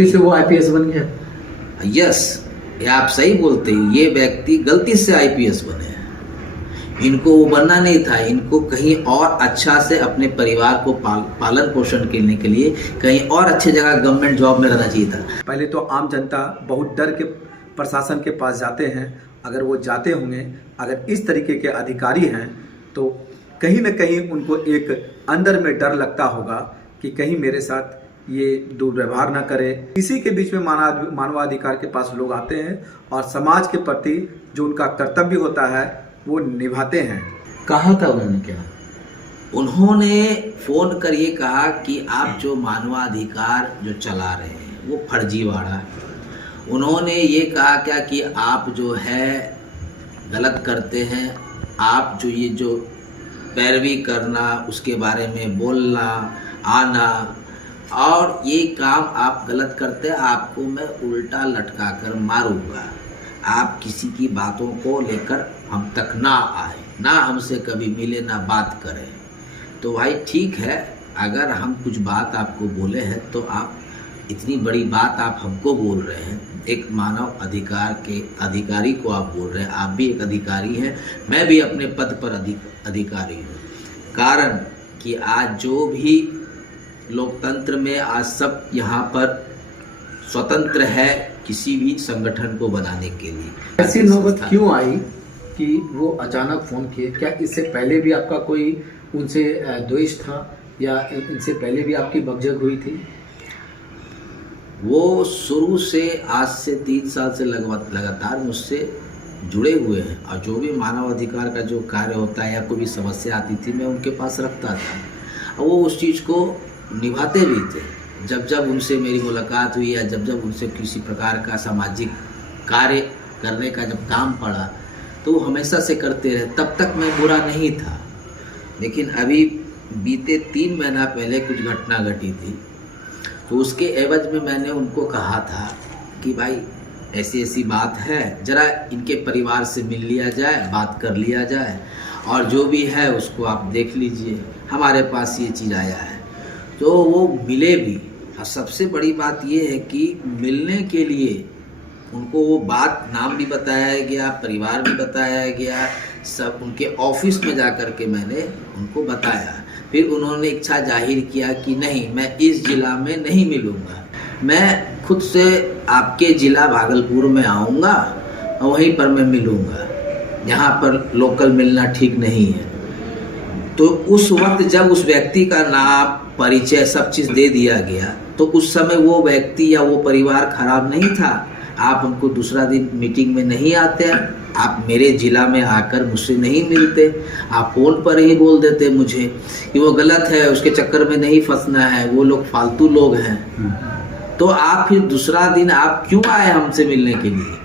गलती से वो आईपीएस बन गया? यस, ये आप सही बोलते हैं, ये व्यक्ति गलती से आईपीएस बने हैं। इनको वो बनना नहीं था, इनको कहीं और अच्छा से अपने परिवार को पालन पोषण करने के लिए कहीं और अच्छी जगह गवर्नमेंट जॉब में रहना चाहिए था। पहले तो आम जनता बहुत डर के प्रशासन के पास जाते हैं। अगर वो जाते होंगे, अगर इस तरीके के अधिकारी हैं, तो कहीं ना कहीं उनको एक अंदर में डर लगता होगा कि कहीं मेरे साथ ये दुर्व्यवहार ना करे। इसी के बीच में मानवाधिकार के पास लोग आते हैं और समाज के प्रति जो उनका कर्तव्य होता है वो निभाते हैं। कहा था उन्होंने क्या? उन्होंने फ़ोन कर ये कहा कि आप जो मानवाधिकार जो चला रहे हैं वो फर्जीवाड़ा है। उन्होंने ये कहा क्या कि आप जो है गलत करते हैं, आप जो ये जो पैरवी करना, उसके बारे में बोलना आना और ये काम आप गलत करते हैं, आपको मैं उल्टा लटका कर मारूंगा। आप किसी की बातों को लेकर हम तक ना आए, ना हमसे कभी मिले, ना बात करें। तो भाई ठीक है, अगर हम कुछ बात आपको बोले हैं तो आप इतनी बड़ी बात आप हमको बोल रहे हैं, एक मानव अधिकार के अधिकारी को आप बोल रहे हैं। आप भी एक अधिकारी हैं, मैं भी अपने पद पर अधिकारी हूँ। कारण कि आज जो भी लोकतंत्र में आज सब यहाँ पर स्वतंत्र है किसी भी संगठन को बनाने के लिए। ऐसी नौबत क्यों आई कि वो अचानक फ़ोन किए? क्या इससे पहले भी आपका कोई उनसे द्वेष था या इनसे पहले भी आपकी बकझक हुई थी? वो शुरू से आज से 3 साल से लगातार मुझसे जुड़े हुए हैं और जो भी मानव अधिकार का जो कार्य होता है या कोई भी समस्या आती थी मैं उनके पास रखता था और वो उस चीज़ को निभाते भी थे। जब जब उनसे मेरी मुलाकात हुई या जब जब उनसे किसी प्रकार का सामाजिक कार्य करने का जब काम पड़ा तो वो हमेशा से करते रहे, तब तक मैं बुरा नहीं था। लेकिन अभी बीते 3 महीना पहले कुछ घटना घटी थी, तो उसके एवज में मैंने उनको कहा था कि भाई ऐसी ऐसी बात है, ज़रा इनके परिवार से मिल लिया जाए, बात कर लिया जाए और जो भी है उसको आप देख लीजिए, हमारे पास ये चीज़ आया है। तो वो मिले भी और सबसे बड़ी बात ये है कि मिलने के लिए उनको वो बात, नाम भी बताया गया, परिवार भी बताया गया, सब उनके ऑफिस में जा कर के मैंने उनको बताया। फिर उन्होंने इच्छा जाहिर किया कि नहीं, मैं इस ज़िला में नहीं मिलूँगा, मैं खुद से आपके ज़िला भागलपुर में आऊँगा और वहीं पर मैं मिलूँगा, यहाँ पर लोकल मिलना ठीक नहीं है। तो उस वक्त जब उस व्यक्ति का नाम, परिचय, सब चीज़ दे दिया गया तो उस समय वो व्यक्ति या वो परिवार खराब नहीं था। आप हमको दूसरा दिन मीटिंग में नहीं आते हैं, आप मेरे ज़िला में आकर मुझसे नहीं मिलते, आप फ़ोन पर ही बोल देते मुझे कि वो गलत है, उसके चक्कर में नहीं फंसना है, वो लोग फालतू लोग हैं। तो आप फिर दूसरा दिन आप क्यों आए हमसे मिलने के लिए?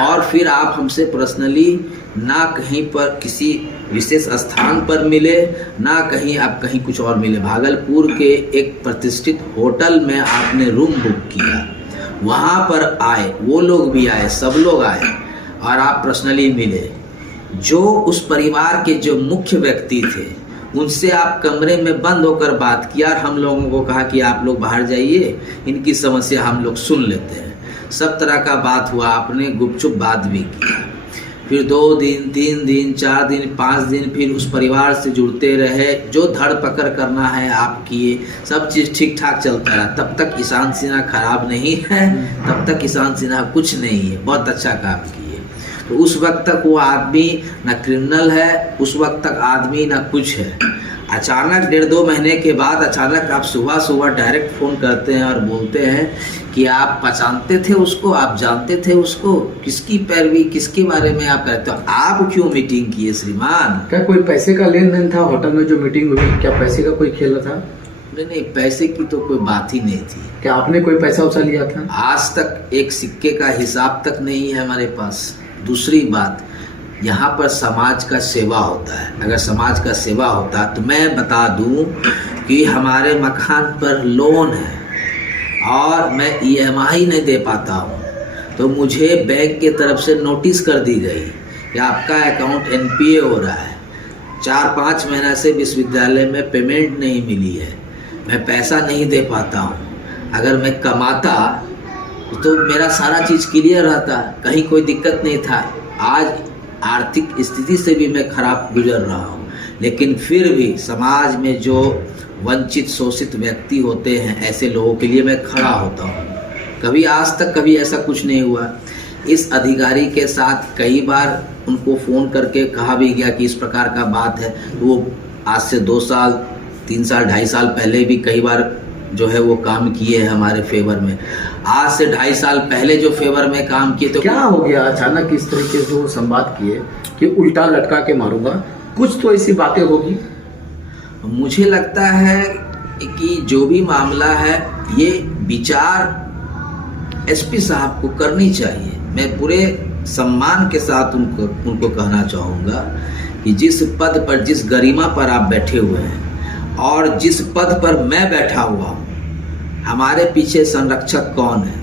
और फिर आप हमसे पर्सनली ना कहीं पर किसी विशेष स्थान पर मिले, ना कहीं आप कहीं कुछ और मिले। भागलपुर के एक प्रतिष्ठित होटल में आपने रूम बुक किया, वहाँ पर आए, वो लोग भी आए, सब लोग आए और आप पर्सनली मिले। जो उस परिवार के जो मुख्य व्यक्ति थे उनसे आप कमरे में बंद होकर बात किया और हम लोगों को कहा कि आप लोग बाहर जाइए, इनकी समस्या हम लोग सुन लेते हैं। सब तरह का बात हुआ, आपने गुपचुप बात भी किया। फिर 2 दिन, 3 दिन, 4 दिन, 5 दिन फिर उस परिवार से जुड़ते रहे, जो धड़ पकड़ करना है आप किए, सब चीज़ ठीक ठाक चलता रहा। तब तक ईशान सिन्हा खराब नहीं है, तब तक ईशान सिन्हा कुछ नहीं है, बहुत अच्छा काम किए। तो उस वक्त तक वो आदमी ना क्रिमिनल है, उस वक्त तक आदमी ना कुछ है। अचानक 1.5-2 महीने के बाद अचानक आप सुबह सुबह डायरेक्ट फ़ोन करते हैं और बोलते हैं कि आप पहचानते थे उसको, आप जानते थे उसको, किसकी पैरवी, किसके बारे में आप कहते हो? आप क्यों मीटिंग किए श्रीमान? क्या कोई पैसे का लेन देन था होटल में जो मीटिंग हुई? क्या पैसे का कोई खेल था? नहीं, पैसे की तो कोई बात ही नहीं थी। क्या आपने कोई पैसा उछा लिया था? आज तक एक सिक्के का हिसाब तक नहीं है हमारे पास। दूसरी बात, यहाँ पर समाज का सेवा होता है। अगर समाज का सेवा होता तो मैं बता दूँ कि हमारे मकान पर लोन है और मैं EMI नहीं दे पाता हूँ, तो मुझे बैंक की तरफ से नोटिस कर दी गई कि आपका अकाउंट NPA हो रहा है। 4-5 महीना से विश्वविद्यालय में पेमेंट नहीं मिली है, मैं पैसा नहीं दे पाता हूँ। अगर मैं कमाता तो मेरा सारा चीज़ क्लियर रहता, कहीं कोई दिक्कत नहीं था। आज आर्थिक स्थिति से भी मैं खराब गुजर रहा हूँ, लेकिन फिर भी समाज में जो वंचित शोषित व्यक्ति होते हैं, ऐसे लोगों के लिए मैं खड़ा होता हूँ। कभी आज तक कभी ऐसा कुछ नहीं हुआ। इस अधिकारी के साथ कई बार उनको फ़ोन करके कहा भी गया कि इस प्रकार का बात है, तो वो आज से 2 साल 3 साल 2.5 साल पहले भी कई बार जो है वो काम किए हैं हमारे फेवर में। आज से 2.5 साल पहले जो फेवर में काम किए, तो क्या हो गया अचानक इस तरीके से वो संवाद किए कि उल्टा लटका के मारूंगा? कुछ तो ऐसी बातें होगी। मुझे लगता है कि जो भी मामला है ये विचार एसपी साहब को करनी चाहिए। मैं पूरे सम्मान के साथ उनको कहना चाहूँगा कि जिस पद पर, जिस गरिमा पर आप बैठे हुए हैं और जिस पद पर मैं बैठा हुआ हूँ, हमारे पीछे संरक्षक कौन है,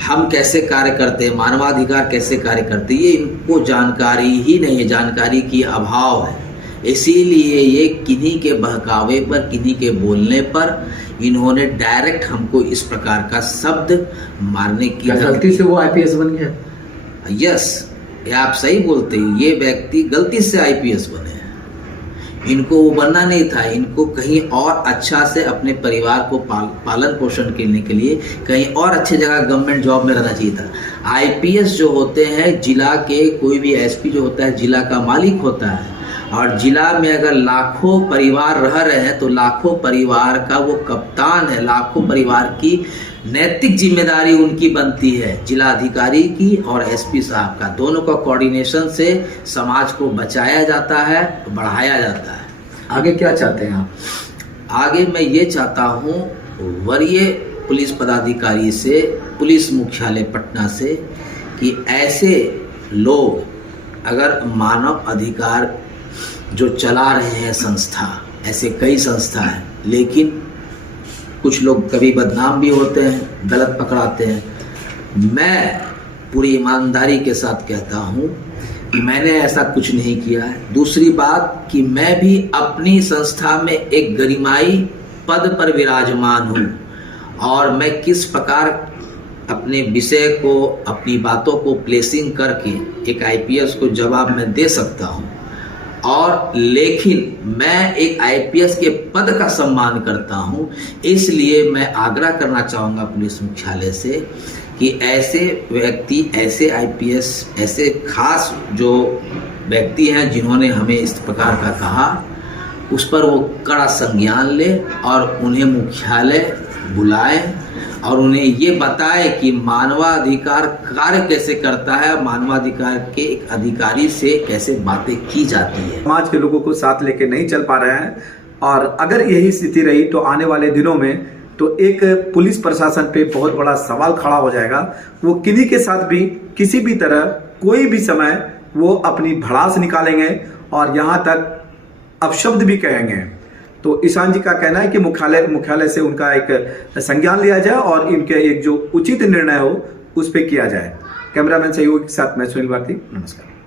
हम कैसे कार्य करते हैं, मानवाधिकार कैसे कार्य करते हैं, ये इनको जानकारी ही नहीं है, जानकारी की अभाव है। इसीलिए ये किन्हीं के बहकावे पर, किन्हीं के बोलने पर इन्होंने डायरेक्ट हमको इस प्रकार का शब्द मारने की गलती से वो आईपीएस बन गया। यस, ये आप सही बोलते हैं, ये व्यक्ति गलती से आईपीएस बने हैं। इनको वो बनना नहीं था, इनको कहीं और अच्छा से अपने परिवार को पालन पोषण करने के लिए कहीं और अच्छी जगह गवर्नमेंट जॉब में रहना चाहिए था। आईपीएस जो होते हैं, जिला के कोई भी एसपी जो होता है जिला का मालिक होता है, और जिला में अगर लाखों परिवार रह रहे हैं तो लाखों परिवार का वो कप्तान है। लाखों परिवार की नैतिक जिम्मेदारी उनकी बनती है, जिला अधिकारी की और एसपी साहब का, दोनों का कोऑर्डिनेशन से समाज को बचाया जाता है, बढ़ाया जाता है। आगे क्या चाहते हैं आप? आगे मैं ये चाहता हूँ वरीय पुलिस पदाधिकारी से, पुलिस मुख्यालय पटना से, कि ऐसे लोग अगर मानव अधिकार जो चला रहे हैं संस्था, ऐसे कई संस्था हैं, लेकिन कुछ लोग कभी बदनाम भी होते हैं, गलत पकड़ाते हैं। मैं पूरी ईमानदारी के साथ कहता हूँ कि मैंने ऐसा कुछ नहीं किया है। दूसरी बात कि मैं भी अपनी संस्था में एक गरिमाई पद पर विराजमान हूँ, और मैं किस प्रकार अपने विषय को, अपनी बातों को प्लेसिंग करके एक आईपीएस को जवाब मैं दे सकता हूँ। और लेकिन मैं एक आईपीएस के पद का सम्मान करता हूं, इसलिए मैं आग्रह करना चाहूँगा पुलिस मुख्यालय से कि ऐसे व्यक्ति, ऐसे आईपीएस, ऐसे खास जो व्यक्ति हैं जिन्होंने हमें इस प्रकार का कहा, उस पर वो कड़ा संज्ञान ले और उन्हें मुख्यालय बुलाएं और उन्हें ये बताए कि मानवाधिकार कार्य कैसे करता है, मानवाधिकार के एक अधिकारी से कैसे बातें की जाती है। समाज के लोगों को साथ लेके नहीं चल पा रहे हैं, और अगर यही स्थिति रही तो आने वाले दिनों में तो एक पुलिस प्रशासन पे बहुत बड़ा सवाल खड़ा हो जाएगा। वो किन्हीं के साथ भी किसी भी तरह कोई भी समय वो अपनी भड़ास निकालेंगे और यहाँ तक अपशब्द भी कहेंगे। तो ईशान जी का कहना है कि मुख्यालय से उनका एक संज्ञान लिया जाए और इनके एक जो उचित निर्णय हो उस पर किया जाए। कैमरामैन सहयोगी के साथ मैं सुनील भारती, नमस्कार।